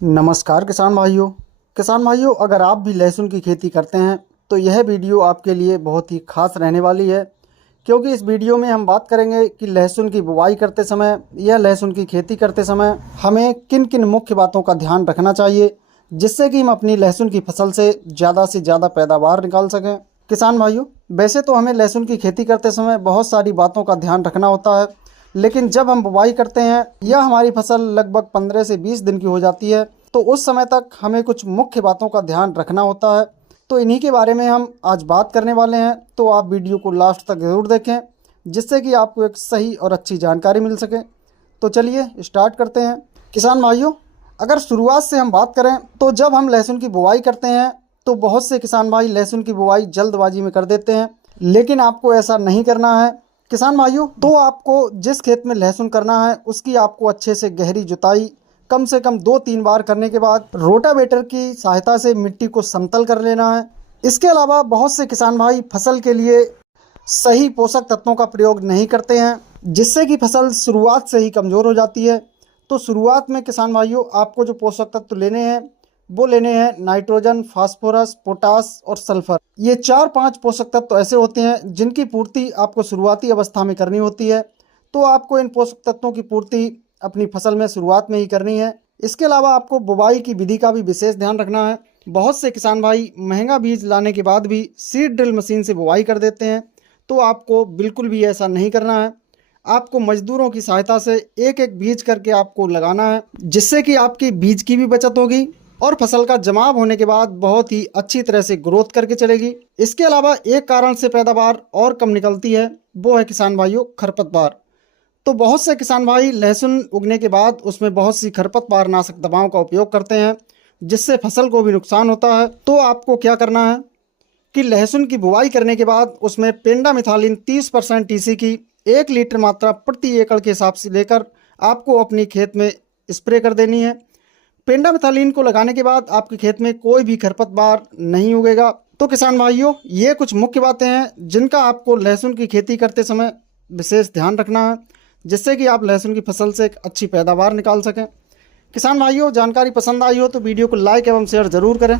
नमस्कार किसान भाइयों, अगर आप भी लहसुन की खेती करते हैं तो यह वीडियो आपके लिए बहुत ही खास रहने वाली है, क्योंकि इस वीडियो में हम बात करेंगे कि लहसुन की बुवाई करते समय या लहसुन की खेती करते समय हमें किन किन मुख्य बातों का ध्यान रखना चाहिए, जिससे कि हम अपनी लहसुन की फसल से ज़्यादा पैदावार निकाल सकें। किसान भाइयों, वैसे तो हमें लहसुन की खेती करते समय बहुत सारी बातों का ध्यान रखना होता है, लेकिन जब हम बुवाई करते हैं या हमारी फसल लगभग 15 से 20 दिन की हो जाती है तो उस समय तक हमें कुछ मुख्य बातों का ध्यान रखना होता है। तो इन्हीं के बारे में हम आज बात करने वाले हैं, तो आप वीडियो को लास्ट तक ज़रूर देखें, जिससे कि आपको एक सही और अच्छी जानकारी मिल सके। तो चलिए स्टार्ट करते हैं। किसान भाइयों, अगर शुरुआत से हम बात करें तो जब हम लहसुन की बुवाई करते हैं तो बहुत से किसान भाई लहसुन की बुवाई जल्दबाजी में कर देते हैं, लेकिन आपको ऐसा नहीं करना है। किसान भाइयों, तो आपको जिस खेत में लहसुन करना है उसकी आपको अच्छे से गहरी जुताई कम से कम 2-3 बार करने के बाद रोटावेटर की सहायता से मिट्टी को समतल कर लेना है। इसके अलावा बहुत से किसान भाई फसल के लिए सही पोषक तत्वों का प्रयोग नहीं करते हैं, जिससे कि फसल शुरुआत से ही कमज़ोर हो जाती है। तो शुरुआत में किसान भाइयों, आपको जो पोषक तत्व लेने हैं वो लेने हैं नाइट्रोजन, फास्फोरस, पोटास और सल्फर। ये 4-5 पोषक तत्व ऐसे होते हैं जिनकी पूर्ति आपको शुरुआती अवस्था में करनी होती है। तो आपको इन पोषक तत्वों की पूर्ति अपनी फसल में शुरुआत में ही करनी है। इसके अलावा आपको बुवाई की विधि का भी विशेष ध्यान रखना है। बहुत से किसान भाई महंगा बीज लाने के बाद भी सीड ड्रिल मशीन से बुवाई कर देते हैं, तो आपको बिल्कुल भी ऐसा नहीं करना है। आपको मजदूरों की सहायता से एक एक बीज करके आपको लगाना है, जिससे कि आपकी बीज की भी बचत होगी और फसल का जमाव होने के बाद बहुत ही अच्छी तरह से ग्रोथ करके चलेगी। इसके अलावा एक कारण से पैदावार और कम निकलती है, वो है किसान भाइयों खरपतवार। तो बहुत से किसान भाई लहसुन उगने के बाद उसमें बहुत सी खरपतवार नाशक दवाओं का उपयोग करते हैं, जिससे फसल को भी नुकसान होता है। तो आपको क्या करना है कि लहसुन की बुवाई करने के बाद उसमें पेंडामिथालिन 30% टीसी की 1 लीटर मात्रा प्रति एकड़ के हिसाब से लेकर आपको अपनी खेत में स्प्रे कर देनी है। पेंडामिथालिन को लगाने के बाद आपके खेत में कोई भी खरपतवार नहीं उगेगा। तो किसान भाइयों, ये कुछ मुख्य बातें हैं जिनका आपको लहसुन की खेती करते समय विशेष ध्यान रखना है, जिससे कि आप लहसुन की फसल से एक अच्छी पैदावार निकाल सकें। किसान भाइयों, जानकारी पसंद आई हो तो वीडियो को लाइक एवं शेयर ज़रूर करें।